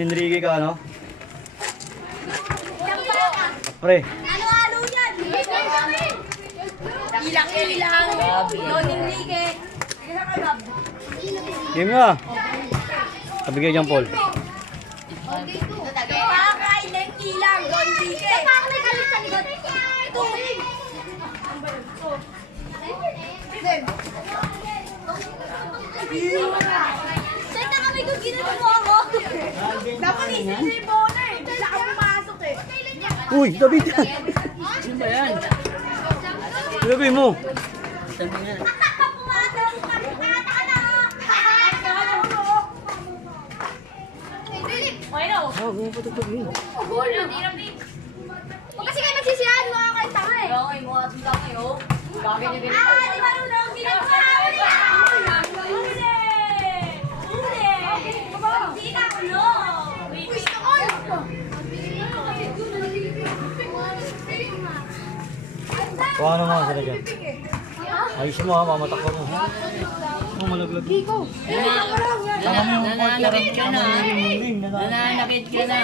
Enrique ka, ano? Pre. Ano-ano yan? Ilang-ilang. Don Enrique. Game nga. Sabi kayo dyan, Paul. Pakakain ng ilang. Don Enrique. Pakakain ka sa likod. Ito. Saan na kami kung ginagawa mo ako? Dapat isip mo na eh. Saan ka pumasok eh. Uy, David! Ano ba yan? Ano gagawin mo? Sabi nga. Oh, ganyan pa ito yun. Huwag kasi kayo magsisiyahan, mga kayo tanga eh. Oo, yung mga tita kayo. Bagay niya ganito. Ah, di marunong, ginagawa. Huli! Hindi ka kulo. Gusto ko. Kuha na mga sila dyan. Ayos mo ha, mamatak mo. Oh, malaglag. Nananakit ka na. Nananakit ka na.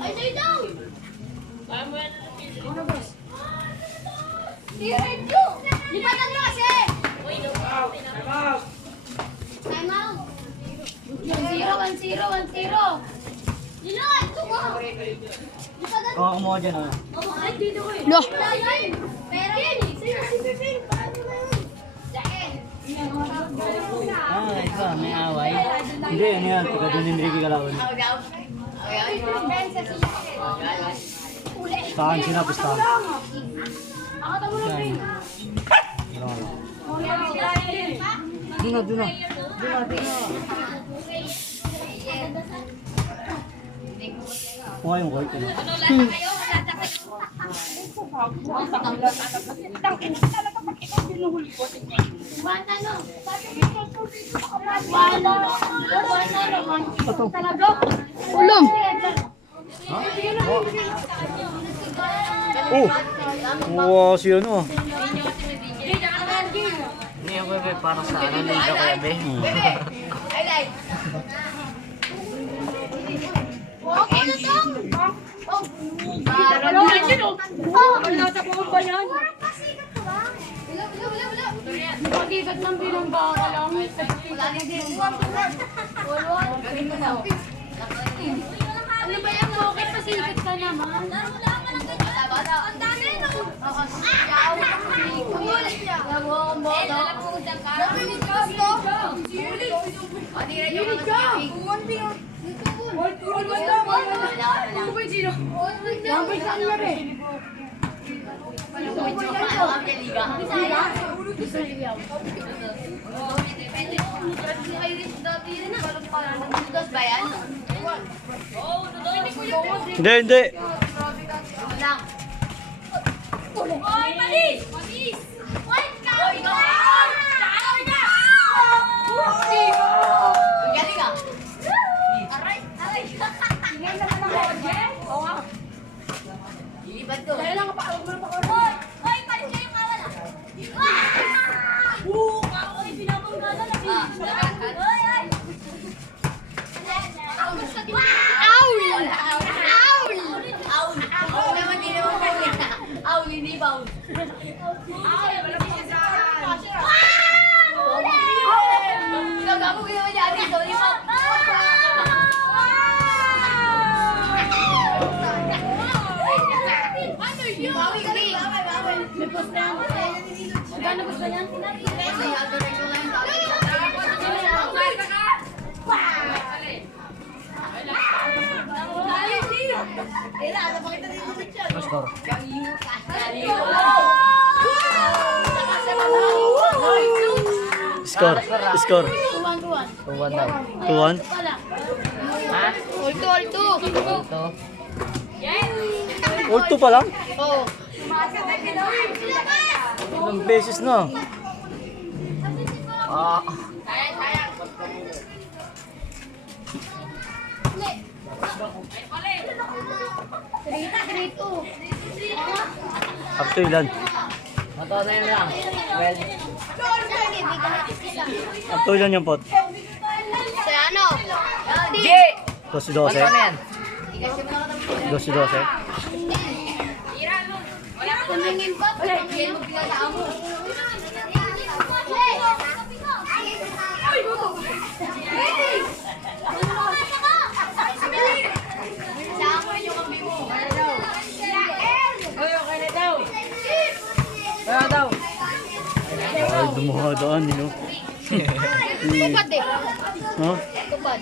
Ay, day daw! Diretso! Lipatan mo kasi! Time out! 1-0, 1-0! Lilad! Tumo! Lipatan mo! Kuha kumuha dyan ha. Ay, dito ko eh! Lo! Pero yan eh! Si Pipin! Paano na yun? Ah, ito, may away. Hindi, ano yan? Taga doon Enrique kalawan. Pustahan sila, pustahan. Yan. Doon na, doon na. Kuha yung court. Ulam! Oh! Wow, si ano ah. Hindi ako parang sa ano dito kaya be. Okay na to! Magigat ng binambaka lang. Ano ba yan? Okay, pasikat ka naman. Ang dami no? Umulit niya. Unit ka! Hindi, hindi. Oy, malis! Malis! Oy, kawin ka! Kawin ka! Galing ka! Aray! Aray! Tingnan na naman ako, Jen! Oo nga. Ilibad ko. Dahil lang kapakawag mo na pakawag. Oy, palis kayo kawala! Oy, pinapanggalan na. Oy, oy! Owl! Owl! Owl! Owl naman din naman kanya. Owl, hindi bawl. Owl! Malapit siya sa akin. Ikaw gamo ginawa niya dito. Di ba? Ano yun? Bawi ka rin. May post na yan. Magkano gusto niyan? Score. Score. Score. 2-1 daw. 2-1. Ha? Ulto. Ito. Ulto pa lang? Oh. Ilang beses na. Ah. Up to ilan? Mataw na yun lang. Well, Ang tulan yung pot. Sa ano? G! 12-12. Mataw na yan. 12-12. Tumingin pa. Hindi mo pinagdaan mo. Kaya daw. Ay, dumadaan nyo. Tupad eh. Ha? Tupad.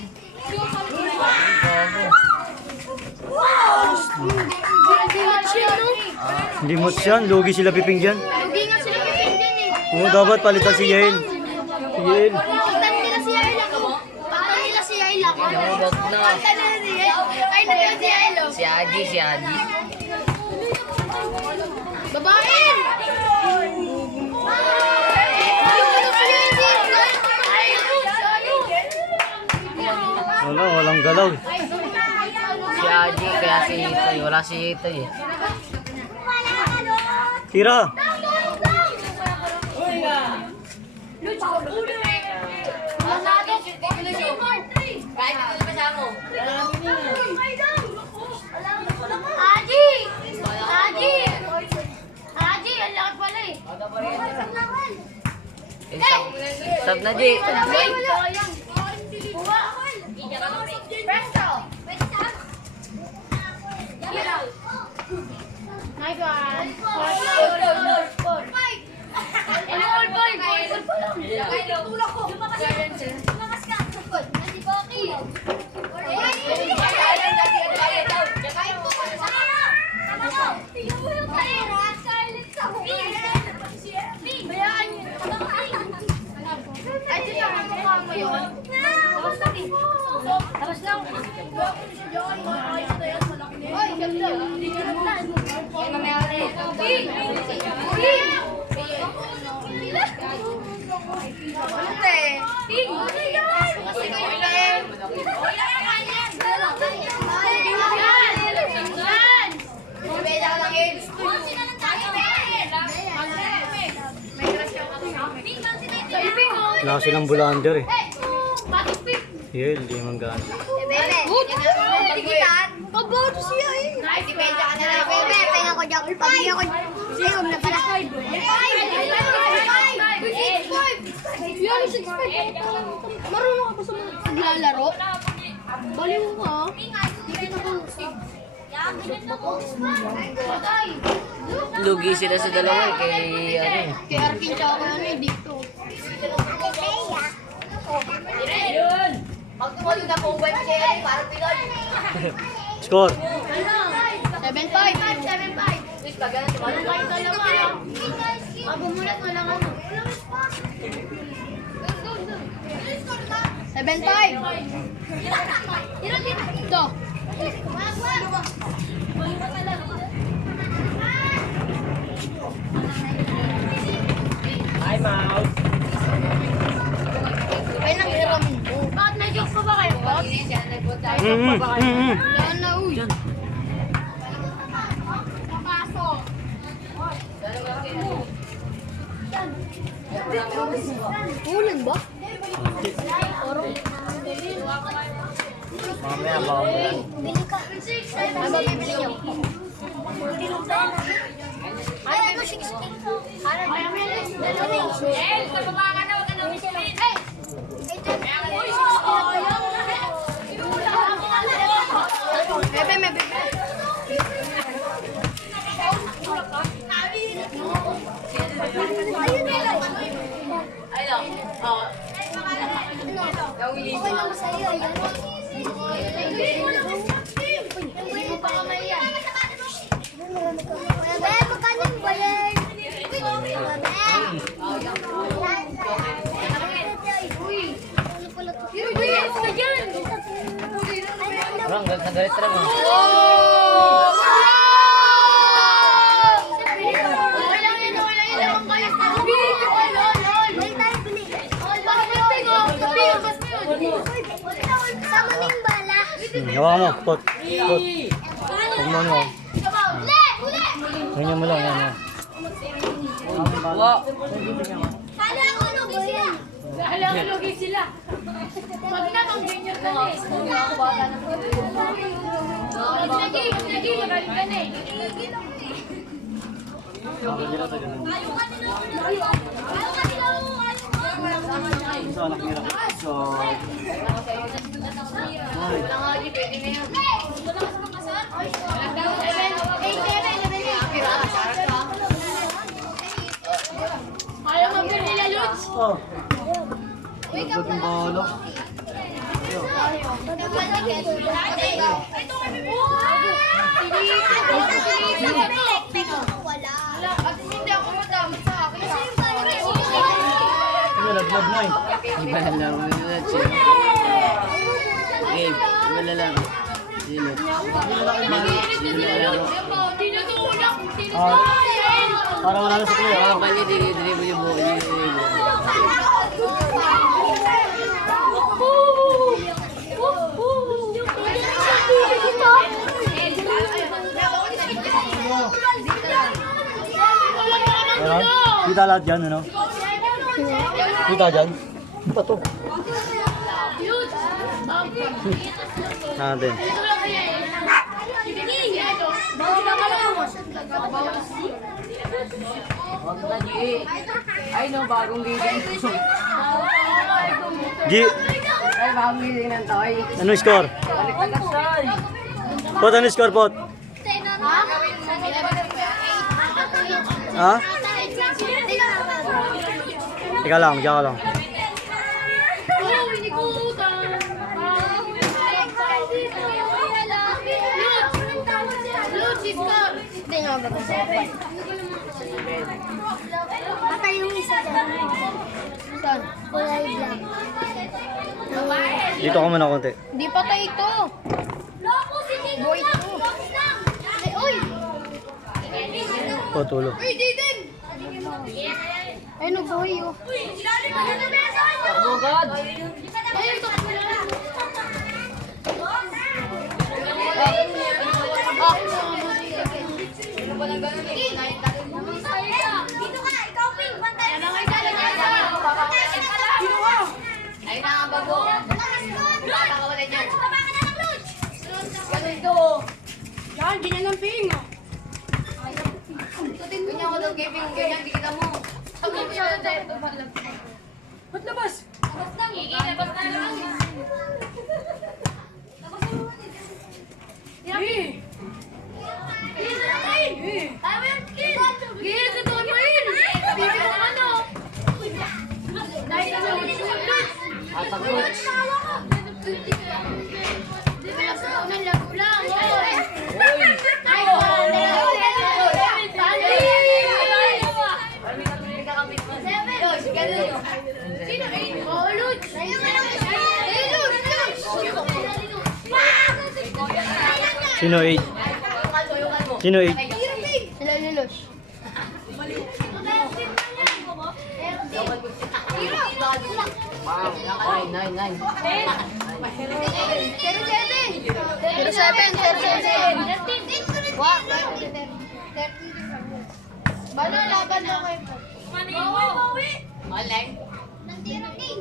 Hindi mo yan. Lugi sila piping dyan. Hindi nga sila pipindin eh. Oo, dapat palitan si Yael. Si Yael. Pagtan nila si Ayla ko. Pagtan nila si Ayla ko. Wag na. Pagtan nila si Ayla. Ay, nila si Ayla. Si Adi, si Adi. Babae! Wala, walang galaw. Si Adi, kaya si Itoy. Wala si Itoy eh. Tira. Haji! Haji! Haji! Ang laki pala eh. Stop na, G. Presto! My God! Tulak ko! Lumakas ka! Hindi ba okay? Ay, sila ang mukha mo yun. Tapos lang eh. Tapos lang. Oy, ganda. Ay, mamaya rin. Ate. Wala silang bulander eh. Yael, di man gana. Bebe, tigitan. Kaboto siya eh. Depende ka na lang. Bebe, penga ko dyan. Pag ako, sa'yo na pala. 6'5". Marunong ako sa maglalaro. Baliw ka. Lugi sila sa dalawa eh. Kay ano eh. Kay Arkin siya ako ano eh, dito. Pag tumulong na po, web siya parang Pinoy. Score. 7'5". 7'5". Please, pag ganun, tumulong kayo dalawa. Pag bumulat, walang ano. 7'5". Ito. Hi, Mouse. Ay, nang-iram mo. Bakit na-joke pa ba kayo, Bob? Yan na, uy. Papasok. Ulan ba? Mamaya ba ako yan? Bili ka. Ano ba bibili niyo? Ay, ano, 6 Ay, sa baba ka na, wag ka na umisilin. Hey! Bebe, may bebe. Okay lang sa'yo, ayan. Hindi mo pa kamay yan. Bebe, magkano yung bayan? Orang, galit ka mo. Hawa mo, pot. Pot. Huwag mo ano. Ganyan mo lang, yan. Wa. Kala ko lugi sila. Kala ko lugi sila. Wag na, mang ganyan ka na eh. Lagi, magaling ka na eh. Ayaw ka nila. So, anak nila. So, Ayaw mag-girl nila, Lutz. oh. Nagod yung bolo. Hindi ako madamit sa akin. Nalaglag na eh. Iba na lang. Gabe, iba na lang. Sino? Para wala na sa play. Kaya pali, dribble yung buo niya. Ayan. Kita lahat dyan, ano? Kita dyan? Ano ba to? Natin. Wag na, G. Ay, no, bagong giling. G, Ay, bagong giling ng toy. ano score? Balik na kasal. Pot, ano score, Pot? Ha? Teka lang, diyan ka lang. Patay yung isa dyan. Saan? Kulay black. Dito ka muna konti. Di patay ito. Boy ito. Ay, uy! Oh, tulog. Uy, Diden! Ay, no, boy, oh. Oh, God. Ay, ito. Dito ka, ikaw, Pink. Bantay. Dito ka. Ay, nakabago. Nakakawala niyan. Baba ka na ng Lutz. Ganun ito. Yan, ganyan ang Pink. Ganyan ako daw, giving, ganyan, di kita mo. Ba't labas? Labas lang. Labas na lang. Tayo yung kid! Gil, katuan mo yun! Bibig mo ano? Dahil ka sa Lutz! Atak Lutz. Di ba lang sa unang lago lang? Uy! Ay, Sino? Oh, Lutz! Sino 8? Sino 8? Sila ni Lutz. Wow, nine. Zero seven. Wow. Bano laban mo kayo? Bawi. Online. Nandira king.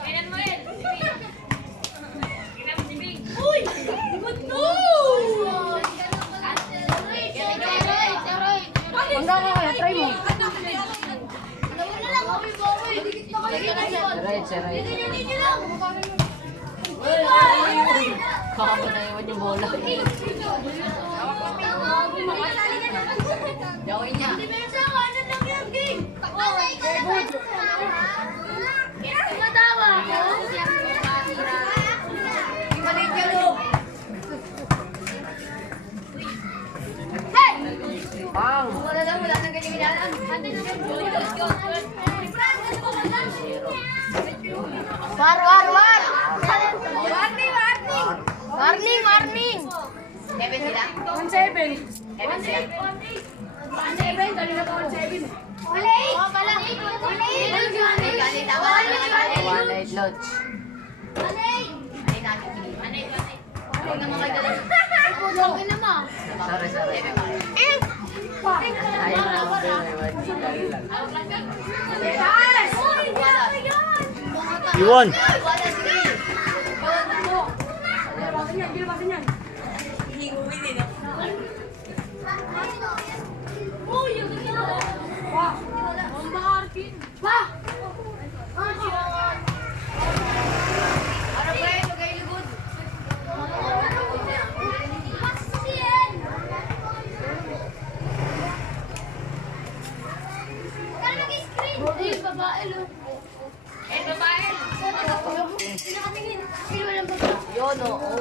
Kailan mo yan? Uy! Buto! Hanggang ka kaya, try mo. Right. Kakapot na iwan yung bola. Gawin niya. Pang! Wala nang ganyan. War! Warning! 7 sila? 1-7. 7 sila? 1-7, kanina pa 1-7. Wala 8. Oo pala. Wala 8. Galit ako. One night lodge. Wala 8. Ay, natin. Huwag naman kayo dalawa. Ay, puno. Ay, naman. Sorry. Ayaw na ako doon. Iwan. Yun, oo.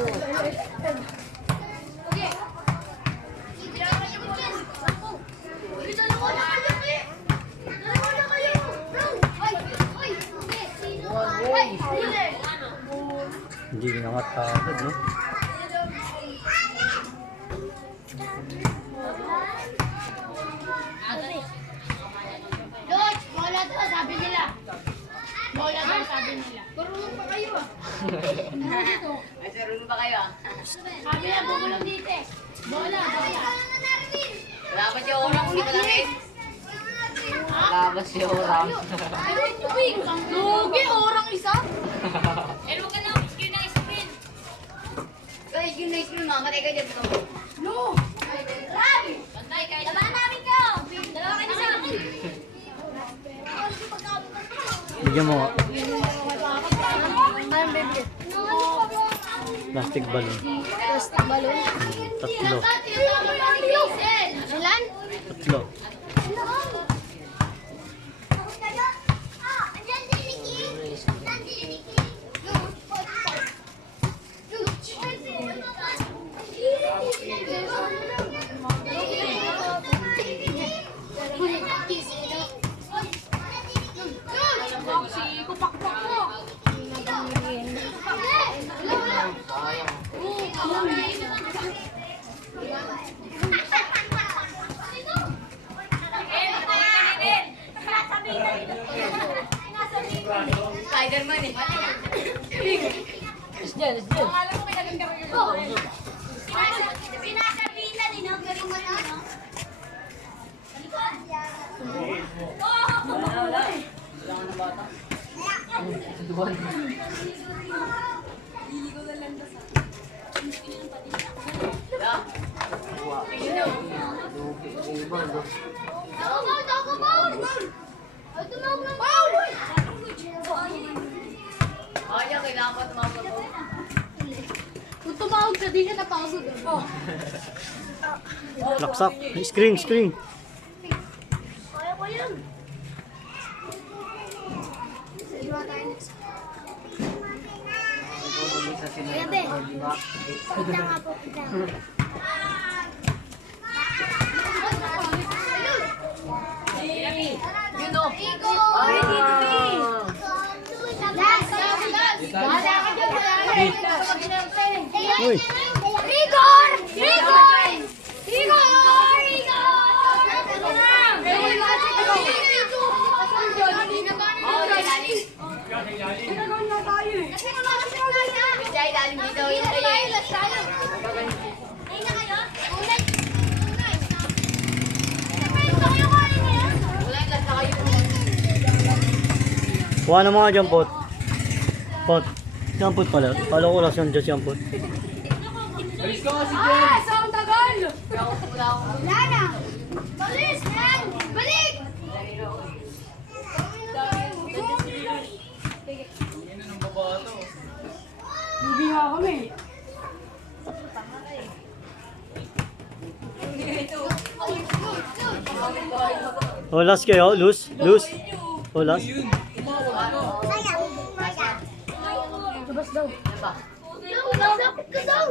Hindi nakatagod, no? George, bola to, sabi nila. Bola to, sabi nila. Marunong pa kayo ah. Ay, sarun ba kayo? Sabi na, bumulong dito eh. Bola, bola. Wala ba siya orang? Hindi ko namin. Wala ba siya orang? Ay, tubig. Ang lugi, orang isa. Pero ka na, screen na screen. Guys, yun na yung mamatay ka dyan. No. Ram! Bantay kayo. Labanan namin kayo. Dalawa kayo sa akin. Bigyan mo nga. Anong baby? Plastic balloon. Plastic balloon. Tatlo. Ilan? Tatlo. Si kupakpak mo. Spider-Man eh. Akala ko may nagagkaroon yun. Sinasabitan din ang galing mo na, no? Ako ba? Ay, tumawag ng Paul! Oh, yan, kailangan pa tumawag mo. Kung tumawag ka, di siya napagod. Oh. Laksak. Screen, screen. Kaya ko yun. Gabi. Kita nga po, kita. Yun o. Rigo! Last! Wala ka dyan, Uy. Rigor! Rigor! Rigor! Oh, ilalim. Basta ilalim dito. Yun kayo. Wala yung lasa kayo. Kuha na mga dyan, pot. Pot. Yan pot pala. Kala ko lang dyan siyang pot. Saan tagal? Wala akong Wala na! Balis! Yan! Balik! Bibiha kami. Oh, last kayo. Loose. Loose. Oh, last. Labas daw. Labas ka daw!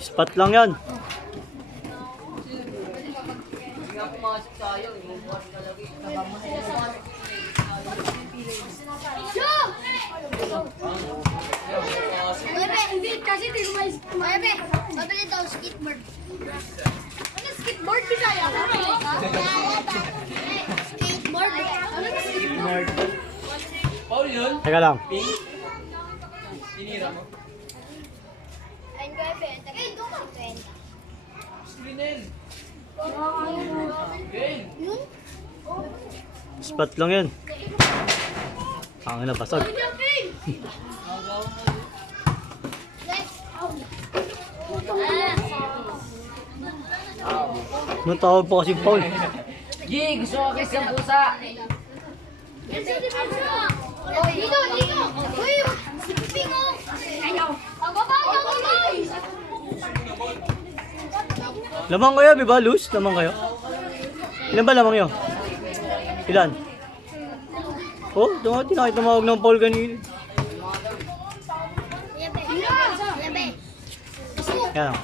Spot lang yan. Hindi nga pumasok tayo. Imubukas talaga. Hindi, kasi hindi ko may... Bebe, mabili daw skateboard. Ano skateboard? Bisaya ko ka? Skateboard? Ano na skateboard? Teka lang. Ayun ko, benta. Eh, doon ka. Benta. Yun? Spot lang yan. Ang ina, basag. Natawag pa kasi Paul. G, gusto ko kiss ng pusa. Oh, dito, dito. Uy, si Piping, oh. Ayaw. Pababa, pababa. Lamang kayo, may ba? Loose? Lamang kayo? Ilan ba lamang yun? Ilan? Oh, tinawag ng Paul kanina. Yabe. Yabe. Yan.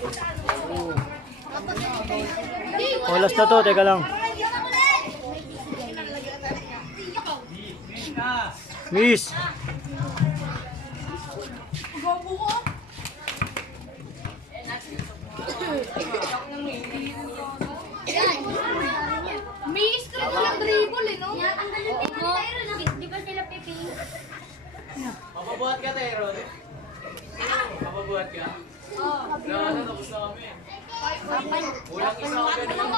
Olas na to, teka lang. Miss! May screen mo ng dribble, eh, no? Ang galing din ng Tyron, no? Di ba sila Piping? Mapabuhat ka tayo, Ron. Mapabuhat ka? Oo. Tapos na kami. Ulang isa ako ganun.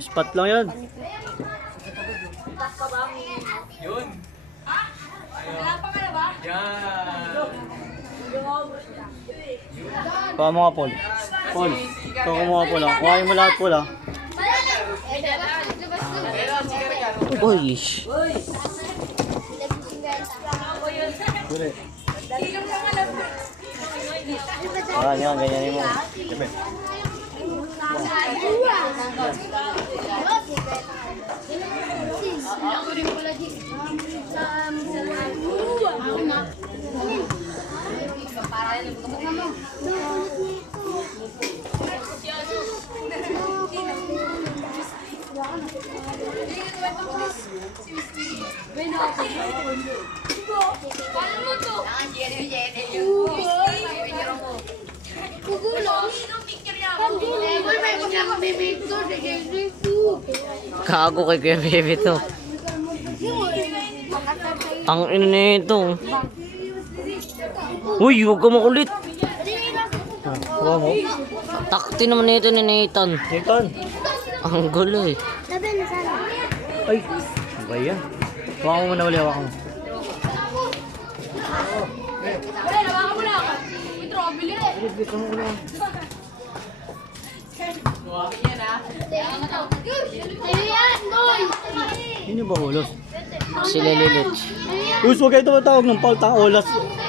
Spot lang yan. Yun. Wala pa ka na ba? Yan. Kuha mo nga, Paul. Paul, kuha mo nga, Paul. Kuhain mo lahat, Paul, ha. Uy! Dali. Yan, ganyan mo. Diba? Paano mo to? Kago kay Kuya Bebe to. Ang ina nito. Uy, huwag ka makulit. Kuha mo. Takti naman nito ni Nathan. Nathan. Ang gulo eh. Sabi na sana. Ay, ano ba yan? Kuha mo muna uli, hawakan mo. Wala, nawakan mo na ako. May trouble yun, eh. Buhakin yan, ha? Ano yan, boy? Yun yung ba ulos? Sila Lilit. Us, huwag kayo tumatawag ng Paul. Olas.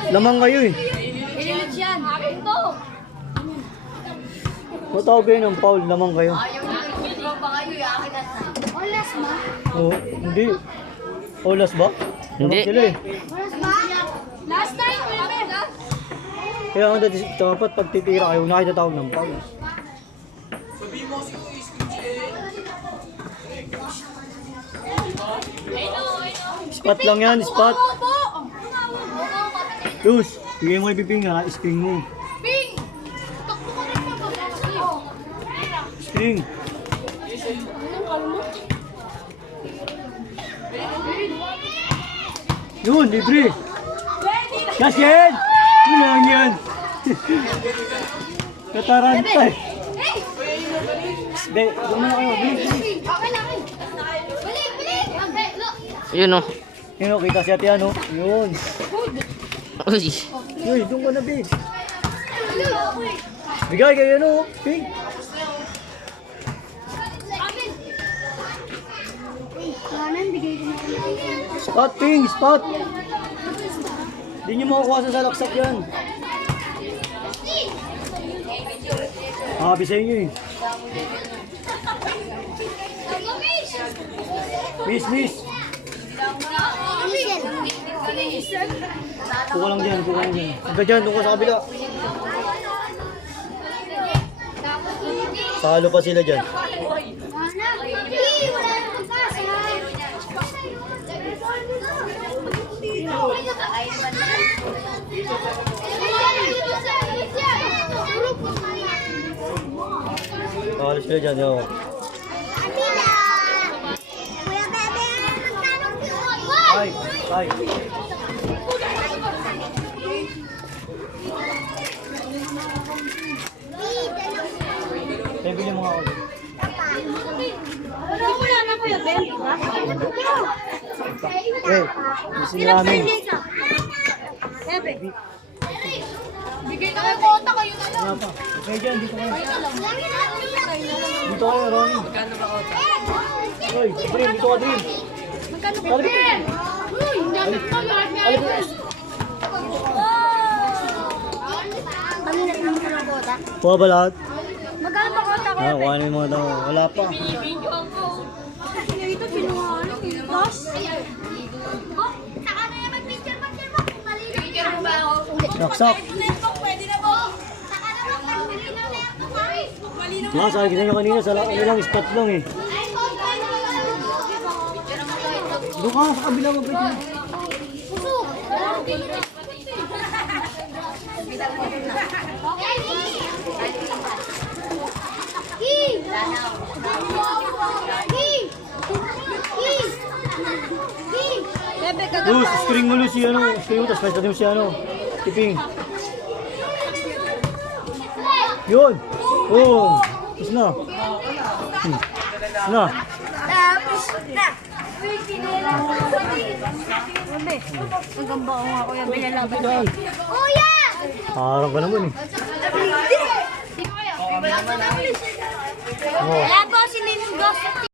Lamang kayo eh. Ililit yan. Akin to. Matawag kayo ng Paul. Lamang kayo. Olas ba? Oo, hindi. Olas ba? Hindi. Lamang sila eh. Olas ba? Last night, wala ba? Kaya nga dapat pag titira kayo, huwag na kayo tatawag ng Paul. Spot lang yan, spot. Luz, bigay mo ibibing ha, string mo. Ping! Takbo ka rin pa. String. Yun, libre. Yes, yan! Yun lang yan. Katarantay. Hindi, gumana kayo. Bilis, bilis. Okay na, okay. Balik, balik! Okay, look. Yun o. Yun o, kita si ate ano. Yun. Uy. Uy, doon ka na, Big. Bigay kayo ano, Big. Amin. Kanan, bigay ko na. Spot, Ping, spot. Hindi nyo makukuha sa salaksak yan. Habi sa inyo eh. Miss, miss. Kuha lang dyan, kuha lang dyan. Hanggang dyan, doon ka sa kabila. Talo pa sila dyan. Talo sila dyan, yo. Ay, ay. bibili mga ako. Wala na Kuya Ben. Eh, gusto namin. Ebe. Bigay na kayo kota kayo na lang. Wala pa. Okay dyan, dito kayo. Dito kayo, Ronnie. Magkano ba ako? Hoy, Dream, dito ka, Dream. Magkano ba? Alip. Uy, hindi na lahat niya. Alip. Kami na lang ng kota. Kuha ba lahat? Magkano ba kota ko? Kuha na yung mga tao. Wala pa. Ito sinungaling. Boss? Oh, saka na yan mag-picture mo. Picture mo ba ako? Saksak. Pwede na po. Saka na mag-malinaw na yan po. Malinaw. Nga, sabi kita nyo kanina, sa ilang spot lang eh. Doon ka, sa kabila mo. Luz, screen mo Luz si ano. Screen mo, tapos pwede mo si ano. Tiping. Yun. Oh. Tapos na. Na. Tapos na. Ang gamba ko nga kuya, bilalaban. Saan? Kuya! Parang ka naman eh. Wala po si Ninong Gossip